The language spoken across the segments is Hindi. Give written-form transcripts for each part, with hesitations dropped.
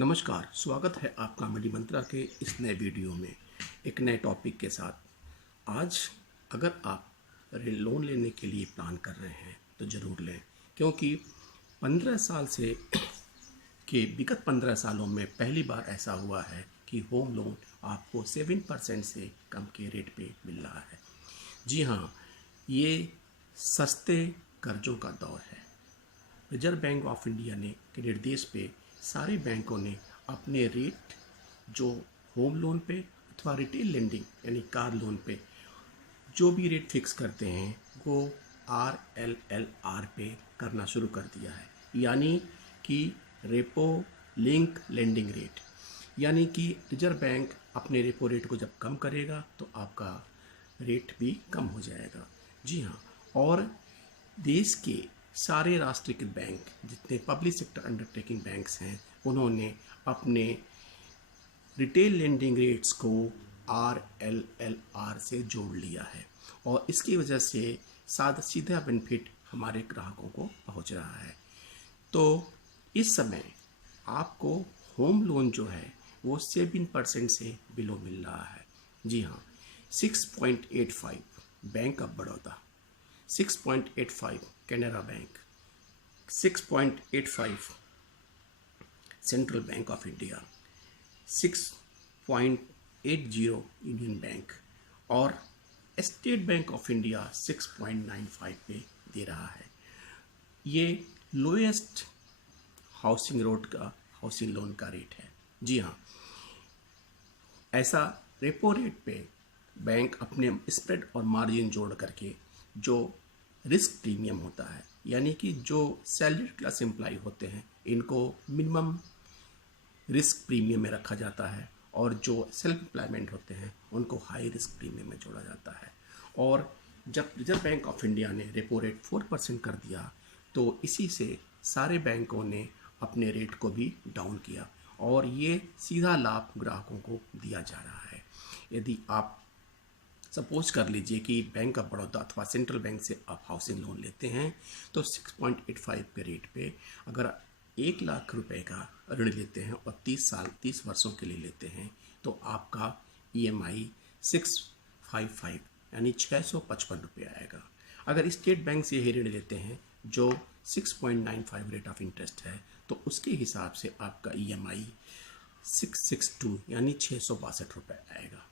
नमस्कार, स्वागत है आपका मनी मंत्रा के इस नए वीडियो में एक नए टॉपिक के साथ। आज अगर आप लोन लेने के लिए प्लान कर रहे हैं तो ज़रूर लें, क्योंकि 15 साल से विगत 15 सालों में पहली बार ऐसा हुआ है कि होम लोन आपको 7% से कम के रेट पे मिल रहा है। जी हाँ, ये सस्ते कर्जों का दौर है। रिजर्व बैंक ऑफ इंडिया ने के निर्देश पे सारे बैंकों ने अपने रेट जो होम लोन पे अथवा रिटेल लेंडिंग यानी कार लोन पे जो भी रेट फिक्स करते हैं वो RLLR पे करना शुरू कर दिया है। यानी कि रेपो लिंक लेंडिंग रेट, यानी कि रिजर्व बैंक अपने रेपो रेट को जब कम करेगा तो आपका रेट भी कम हो जाएगा। जी हाँ, और देश के सारे राष्ट्रीयकृत बैंक जितने पब्लिक सेक्टर अंडरटेकिंग बैंक्स हैं उन्होंने अपने रिटेल लेंडिंग रेट्स को RLLR से जोड़ लिया है और इसकी वजह से सीधा बेनिफिट हमारे ग्राहकों को पहुंच रहा है। तो इस समय आपको होम लोन जो है वो 7% से बिलो मिल रहा है। जी हाँ, 6.85 bank of Baroda, 6.85 Canara bank, 6.85 central bank of India, 6.80 union bank और स्टेट बैंक ऑफ इंडिया 6.95 पे दे रहा है। ये लोएस्ट हाउसिंग लोन का रेट है। जी हाँ, ऐसा रेपो रेट पे बैंक अपने स्प्रेड और मार्जिन जोड़ करके जो रिस्क प्रीमियम होता है, यानी कि जो सैलरीड क्लास एम्प्लॉय होते हैं इनको मिनिमम रिस्क प्रीमियम में रखा जाता है और जो सेल्फ एम्प्लॉयमेंट होते हैं उनको हाई रिस्क प्रीमियम में जोड़ा जाता है। और जब रिजर्व बैंक ऑफ इंडिया ने रेपो रेट 4% कर दिया तो इसी से सारे बैंकों ने अपने रेट को भी डाउन किया और ये सीधा लाभ ग्राहकों को दिया जा रहा है। यदि आप सपोज कर लीजिए कि बैंक ऑफ बड़ौदा अथवा सेंट्रल बैंक से आप हाउसिंग लोन लेते हैं तो 6.85 के रेट पे अगर 1 लाख रुपए का ऋण लेते हैं और 30 वर्षों के लिए लेते हैं तो आपका EMI 655 यानी 655 रुपये आएगा। अगर स्टेट बैंक से यही ऋण लेते हैं जो 6.95 रेट ऑफ इंटरेस्ट है तो उसके हिसाब से आपका EMI 662 यानी 662 रुपये आएगा।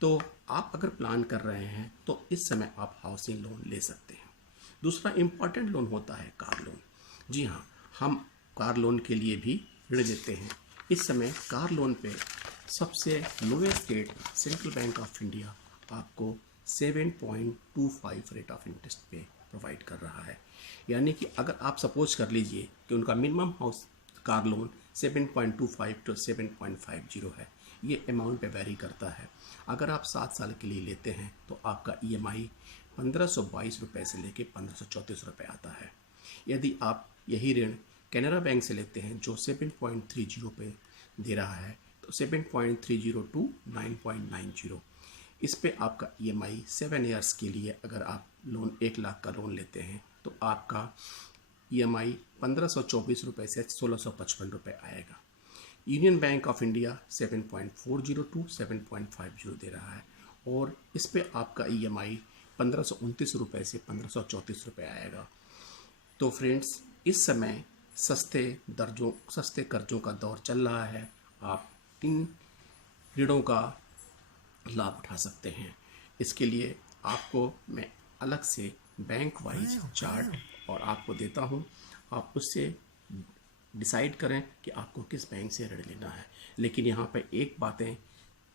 तो आप अगर प्लान कर रहे हैं तो इस समय आप हाउसिंग लोन ले सकते हैं। दूसरा इम्पॉर्टेंट लोन होता है कार लोन। जी हाँ, हम कार लोन के लिए भी ऋण लेते हैं। इस समय कार लोन पे सबसे lowest rate central bank of India आपको 7.25 रेट ऑफ इंटरेस्ट पे प्रोवाइड कर रहा है। यानी कि अगर आप सपोज कर लीजिए कि उनका minimum house car loan 7.25 to 7.50 है, ये अमाउंट पे वेरी करता है। अगर आप 7 साल के लिए लेते हैं तो आपका EMI 1522 रुपये से लेके 1534 रुपये आता है। यदि आप यही ऋण कैनरा बैंक से लेते हैं जो 7.30 पे दे रहा है तो 7.30 to 9.90, इस पे आपका EMI 7 ईयर्स के लिए अगर आप 1 लाख का लोन लेते हैं तो आपका EMI 1524 रुपये से 1655 रुपये आएगा। Union bank of India 7.40 to 7.50 दे रहा है और इस पे आपका EMI 1529 रुपये से 1534 रुपये आएगा। तो फ्रेंड्स, इस समय सस्ते कर्जों का दौर चल रहा है। आप इन ऋणों का लाभ उठा सकते हैं। इसके लिए आपको मैं अलग से बैंक वाइज चार्ट और आपको देता हूँ, आप उससे डिसाइड करें कि आपको किस बैंक से ऋण लेना है। लेकिन यहाँ पर एक बातें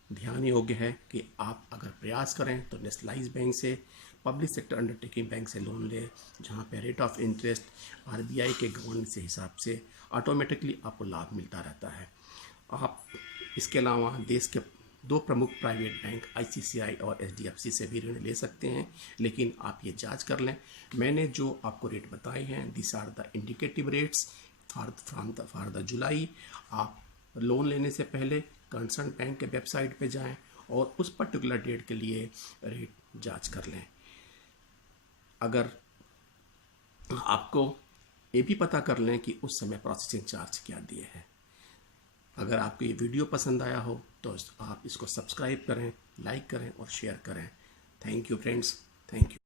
ध्यान योग्य है कि आप अगर प्रयास करें तो नेशनलाइज बैंक से, पब्लिक सेक्टर अंडरटेकिंग बैंक से लोन लें, जहाँ पे रेट ऑफ इंटरेस्ट RBI के गवर्नेंस के हिसाब से ऑटोमेटिकली आपको लाभ मिलता रहता है। आप इसके अलावा देश के 2 प्रमुख प्राइवेट बैंक ICICI और HDFC से भी ऋण ले सकते हैं, लेकिन आप ये जांच कर लें। मैंने जो आपको रेट बताए हैं, this are the indicative rates for the July. आप लोन लेने से पहले कंसर्न बैंक के वेबसाइट पे जाएं और उस पर्टिकुलर डेट के लिए रेट जांच कर लें। अगर आपको ये भी पता कर लें कि उस समय प्रोसेसिंग चार्ज क्या दिए हैं। अगर आपको ये वीडियो पसंद आया हो तो आप इसको सब्सक्राइब करें, लाइक करें और शेयर करें। Thank you friends, thank you.